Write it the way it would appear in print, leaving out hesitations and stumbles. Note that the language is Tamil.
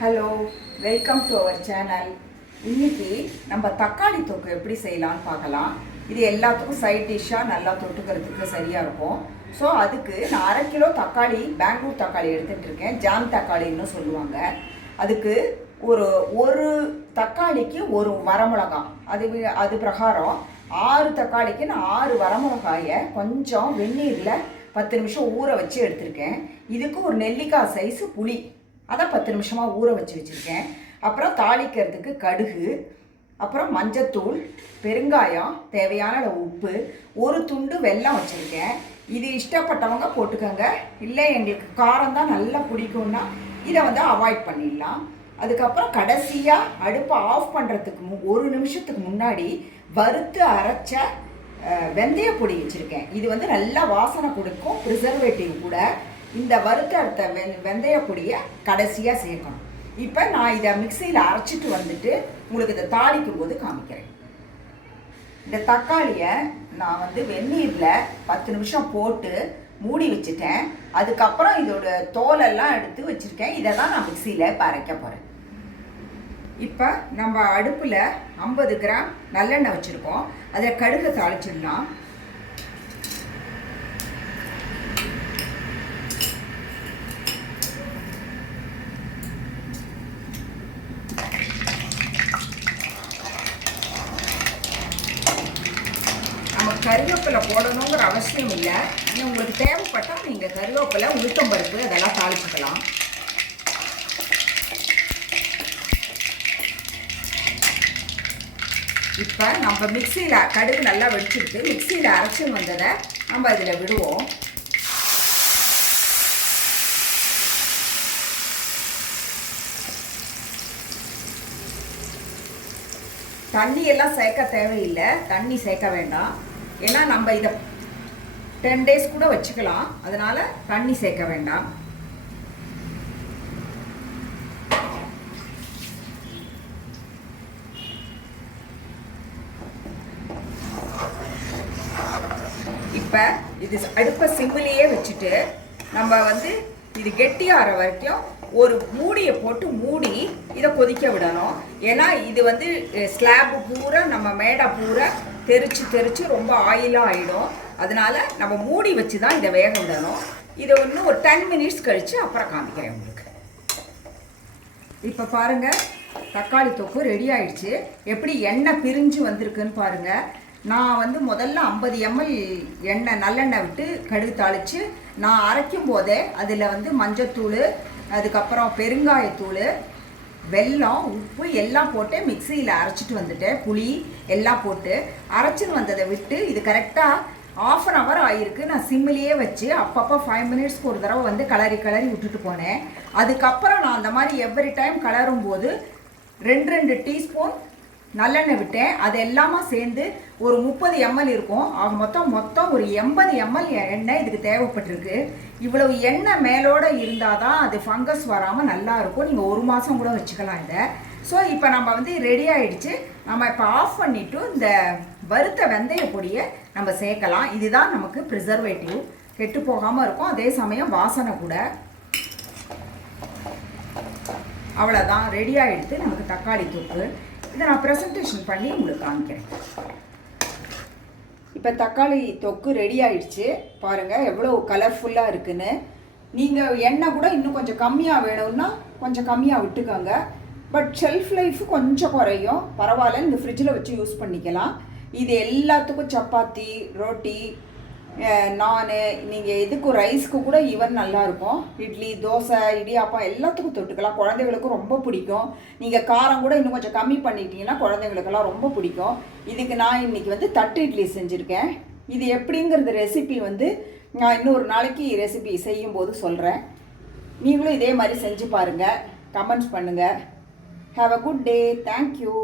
Hello, welcome to our channel. இன்னைக்கு நம்ம தக்காளி தொக்கு எப்படி செய்யலாம்னு பார்க்கலாம். இது எல்லாத்துக்கும் சைட் டிஷ்ஷாக நல்லா தொட்டுக்கிறதுக்கு சரியாக இருக்கும். ஸோ அதுக்கு நான் 1/2 கிலோ தக்காளி, பெங்களூர் தக்காளி எடுத்துகிட்டு இருக்கேன். ஜாம் தக்காளின்னு சொல்லுவாங்க. அதுக்கு ஒரு தக்காளிக்கு ஒரு வரமிளகாய், அது பிரகாரம் 6 தக்காளிக்கு நான் 6 வரமிளகாயை கொஞ்சம் வெந்நீரில் 10 நிமிஷம் ஊற வச்சு எடுத்திருக்கேன். இதுக்கு ஒரு நெல்லிக்காய் சைஸு புளி, அதை 10 நிமிஷமாக ஊற வச்சுருக்கேன். அப்புறம் தாளிக்கிறதுக்கு கடுகு, அப்புறம் மஞ்சத்தூள், பெருங்காயம், தேவையான அளவு உப்பு, ஒரு துண்டு வெல்லம் வச்சுருக்கேன். இது இஷ்டப்பட்டவங்க போட்டுக்கோங்க, இல்லை எங்களுக்கு காரம் தான் நல்லா பிடிக்கும்னா இதை அவாய்ட் பண்ணிடலாம். அதுக்கப்புறம் கடைசியாக அடுப்பை ஆஃப் பண்ணுறதுக்கு 1 நிமிஷத்துக்கு முன்னாடி வறுத்து அரைச்ச வெந்தய பொடி வச்சுருக்கேன். இது நல்லா வாசனை கொடுக்கும், ப்ரிசர்வேட்டிவ் கூட. இந்த வறுத்த வெந்தய பொடியை கடைசியாக சேர்க்கணும். இப்போ நான் இதை மிக்சியில் அரைச்சிட்டு வந்துட்டு உங்களுக்கு இதை தாளிக்கும் போது காமிக்கிறேன். இந்த தக்காளியை நான் வெந்நீரில் 10 நிமிஷம் போட்டு மூடி வச்சுட்டேன். அதுக்கப்புறம் இதோட தோலெல்லாம் எடுத்து வச்சுருக்கேன். இதை தான் நான் மிக்சியில் இப்போ அரைக்க போகிறேன். இப்போ நம்ம அடுப்பில் 50 கிராம் நல்லெண்ணெய் வச்சுருக்கோம். அதில் கடுகு தாளிச்சிடலாம். கருவேப்பிலை போடணுங்கிற அவசியம் இல்லை. உங்களுக்கு தேவைப்பட்டால் நீங்கள் கருவேப்பிலை, உளுத்தம்பருப்பு அதெல்லாம் தாளிச்சுக்கலாம். இப்போ நம்ம மிக்சியில் கடுகு நல்லா வெடிச்சுட்டு மிக்சியில் அரைச்சி வந்ததை நம்ம அதில் விடுவோம். தண்ணியெல்லாம் சேர்க்க தேவையில்லை, தண்ணி சேர்க்க வேண்டாம். ஏன்னா நம்ம இதை 10 டேஸ் கூட வச்சுக்கலாம், அதனால் தண்ணி சேர்க்க வேண்டாம். இப்போ இது அடுப்பை சிம்மிலேயே வச்சுட்டு நம்ம இது கெட்டியாகிற வரைக்கும் ஒரு மூடியை போட்டு மூடி இதை கொதிக்க விடணும். ஏன்னா இது ஸ்லாப்பு பூரா நம்ம மேடை பூரா தெரிச்சு ரொம்ப ஆயிலாக ஆகிடும். அதனால் நம்ம மூடி வச்சு தான் இதை வேக விடணும். இதை இன்னும் ஒரு 10 மினிட்ஸ் கழித்து அப்புறம் காமிக்கிறேன் உங்களுக்கு. இப்போ பாருங்கள், தக்காளி தொக்கு ரெடி ஆயிடுச்சு. எப்படி எண்ணெய் பிரிஞ்சு வந்திருக்குன்னு பாருங்கள். நான் முதல்ல 50 ml எண்ணெய் நல்லெண்ணெய் விட்டு கடுகு தாளித்து நான் அரைக்கும் போதே அதில் மஞ்சத்தூள், அதுக்கப்புறம் பெருங்காயத்தூள், வெல்லம், உப்பு எல்லாம் போட்டு மிக்சியில் அரைச்சிட்டு வந்துட்டேன். புளி எல்லாம் போட்டு அரைச்சின்னு வந்ததை விட்டு இது கரெக்டாக 1/2 hour ஆகிருக்கு. நான் சிம்மிலேயே வச்சு அப்பப்போ 5 மினிட்ஸ்க்கு ஒரு தடவை கிளறி விட்டுட்டு போனேன். அதுக்கப்புறம் நான் அந்த மாதிரி எவ்ரி டைம் கிளறும் போது 2 டீஸ்பூன் நல்லெண்ணெய் விட்டேன். அது எல்லாமே சேர்ந்து ஒரு 30 ml இருக்கும். மொத்தம் ஒரு 80 ml எண்ணெய் இதுக்கு தேவைப்பட்டிருக்கு. இவ்வளவு எண்ணெய் மேலோடு இருந்தால் தான் அது ஃபங்கஸ் வராமல் நல்லா இருக்கும். நீங்கள் 1 மாதம் கூட வச்சுக்கலாம் இதை. ஸோ இப்போ நம்ம ரெடி ஆகிடுச்சு. நம்ம இப்போ ஆஃப் பண்ணிவிட்டு இந்த வறுத்த வெந்தய பொடியை நம்ம சேர்க்கலாம். இதுதான் நமக்கு ப்ரிசர்வேட்டிவ், கெட்டு போகாமல் இருக்கும், அதே சமயம் வாசனை கூட. அவ்வளோதான், ரெடி ஆகிடுது நமக்கு தக்காளி தொக்கு. இதை நான் ப்ரெசன்டேஷன் பண்ணி உங்களுக்கு காமிக்கிறேன். இப்போ தக்காளி தொக்கு ரெடி ஆகிடுச்சு. பாருங்கள் எவ்வளோ கலர்ஃபுல்லாக இருக்குன்னு. நீங்கள் எண்ணெய் கூட இன்னும் கொஞ்சம் கம்மியாக வேணும்னா கொஞ்சம் கம்மியாக விட்டுக்கோங்க. பட் ஷெல்ஃப் லைஃப் கொஞ்சம் குறையும், பரவாயில்ல, இந்த ஃப்ரிட்ஜில் வச்சு யூஸ் பண்ணிக்கலாம். இது எல்லாத்துக்கும் சப்பாத்தி, ரோட்டி, நான், நீங்கள் எதுக்கும் ரைஸ்க்கு கூட நல்லாயிருக்கும். இட்லி, தோசை, இடியாப்பம் எல்லாத்துக்கும் தொட்டுக்கலாம். குழந்தைகளுக்கும் ரொம்ப பிடிக்கும். நீங்கள் காரம் கூட இன்னும் கொஞ்சம் கம்மி பண்ணிட்டீங்கன்னா குழந்தைங்களுக்கெல்லாம் ரொம்ப பிடிக்கும். இதுக்கு நான் இன்றைக்கி தட்டு இட்லி செஞ்சுருக்கேன். இது எப்படிங்கிறது ரெசிபி நான் இன்னொரு நாளைக்கு ரெசிபி செய்யும்போது சொல்கிறேன். நீங்களும் இதே மாதிரி செஞ்சு பாருங்கள், கமெண்ட்ஸ் பண்ணுங்கள். Have a good day. Thank you.